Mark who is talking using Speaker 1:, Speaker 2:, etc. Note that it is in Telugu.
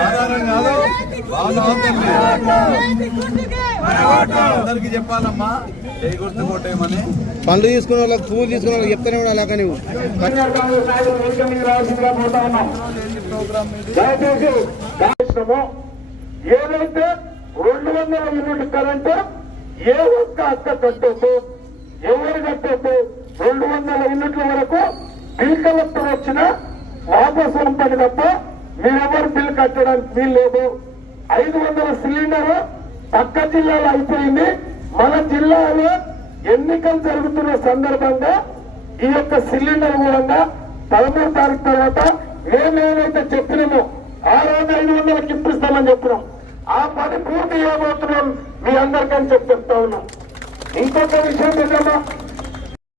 Speaker 1: ఆధారం కాదు అందరికి చెప్పాలమ్మా ఏ గుర్తు కొట్టేయమని
Speaker 2: పండ్లు తీసుకున్న వాళ్ళకి పువ్వులు తీసుకున్న వాళ్ళకి చెప్తానే కూడా అలాగా నువ్వు
Speaker 3: ఏదైతే రెండు వందల యూనిట్ కరెంటు ఏ ఒక్క అక్క కట్టొద్దు ఎవరు కట్టొద్దు రెండు వందల యూనిట్ల వరకు బిల్ కలెక్టర్ వచ్చిన వాపసు పంపని తప్ప మీరెవరు బిల్ కట్టడానికి వీలు లేదు. ఐదు వందల సిలిండర్ పక్క జిల్లాలో అయిపోయింది. మన జిల్లాలో ఎన్నికలు జరుగుతున్న సందర్భంగా ఈ యొక్క సిలిండర్ మూలంగా పదమూడు తారీఖు తర్వాత మేమేమైతే చెప్పినామో ఆ రోజు ఐదు వందలకు ఇప్పిస్తామని చెప్పినాం. ఆ పని పూర్తి చేయబోతున్నాం. మీ అందరికని చెప్పి చెప్తా ఉన్నాం. ఇంకొక విషయం ఏంటమ్మా?